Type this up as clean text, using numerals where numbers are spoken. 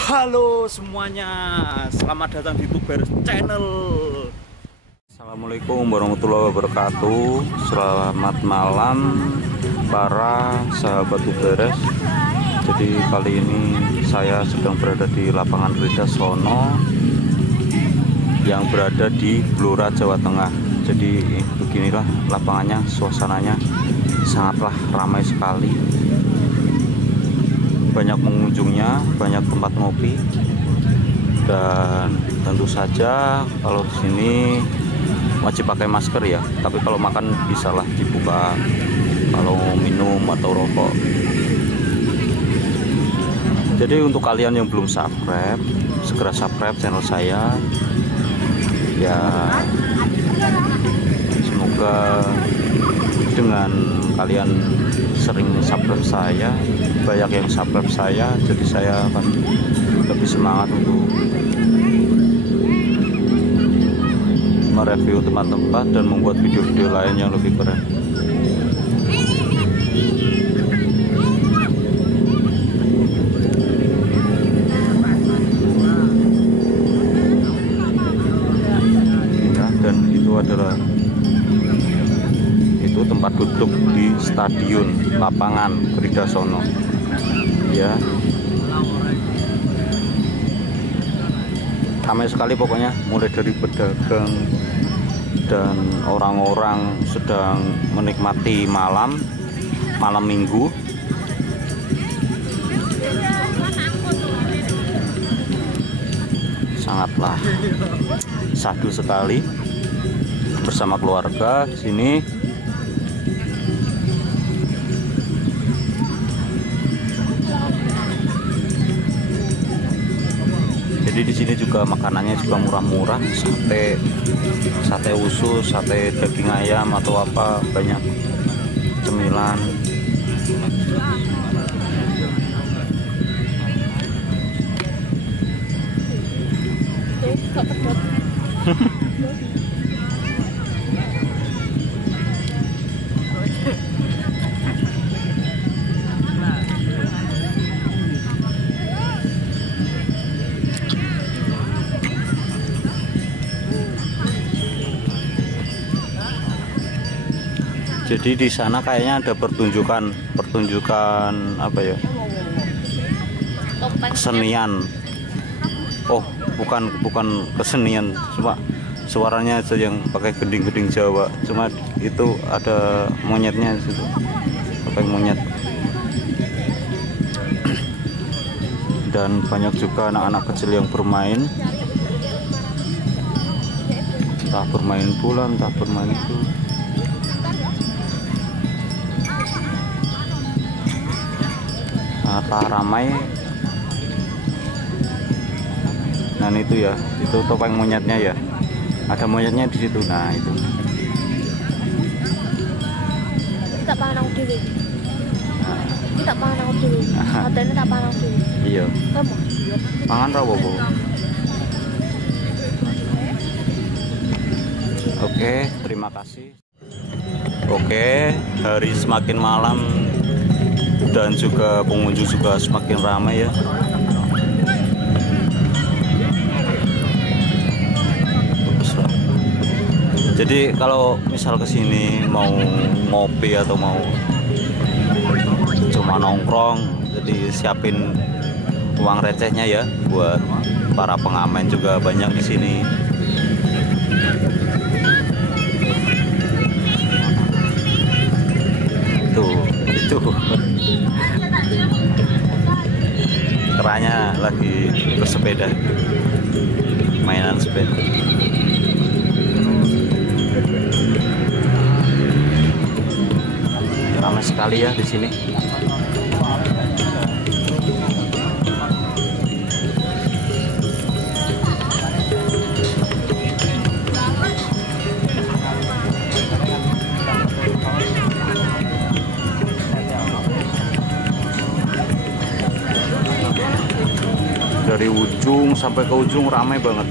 Halo semuanya, selamat datang di Tubers Channel. Assalamualaikum warahmatullahi wabarakatuh. Selamat malam para sahabat Tubers. Jadi kali ini saya sedang berada di lapangan Ridasono yang berada di Blora, Jawa Tengah. Jadi beginilah lapangannya, suasananya sangatlah ramai sekali. Banyak pengunjungnya, banyak tempat ngopi, dan tentu saja kalau di sini wajib pakai masker ya. Tapi kalau makan bisalah dibuka, kalau minum atau rokok. Jadi untuk kalian yang belum subscribe, segera subscribe channel saya. Ya, semoga dengan kalian sering subscribe saya, banyak yang subscribe saya, jadi saya akan lebih semangat untuk mereview tempat-tempat dan membuat video-video lain yang lebih keren. Ya, dan itu adalah tempat duduk di stadion lapangan Ridasono ya. Ramai sekali pokoknya, mulai dari pedagang dan orang-orang sedang menikmati malam minggu. Sangatlah syahdu sekali bersama keluarga di sini. Jadi di sini juga makanannya juga murah-murah, sate usus, sate daging ayam atau apa, banyak cemilan. Jadi di sana kayaknya ada pertunjukan apa ya? Kesenian. Oh, bukan kesenian, cuma suaranya aja yang pakai gending-gending Jawa. Cuma itu ada monyetnya di situ. Pakai monyet. Dan banyak juga anak-anak kecil yang bermain. Entah bermain bola, entah bermain itu. Sangatlah ramai. Nah itu ya, itu topeng monyetnya ya, ada monyetnya di situ. Nah itu kita panang dulu, kita panang dulu, hotelnya tak panang dulu. Iya, pangan rawo bu. Oke, terima kasih. Oke, hari semakin malam dan juga pengunjung juga semakin ramai ya. Baguslah. Jadi kalau misal kesini mau ngopi atau mau cuma nongkrong, jadi siapin uang recehnya ya, buat para pengamen juga banyak di sini. Itu keranya lagi bersepeda, mainan sepeda. Ramai sekali ya di sini. Dari ujung sampai ke ujung ramai banget.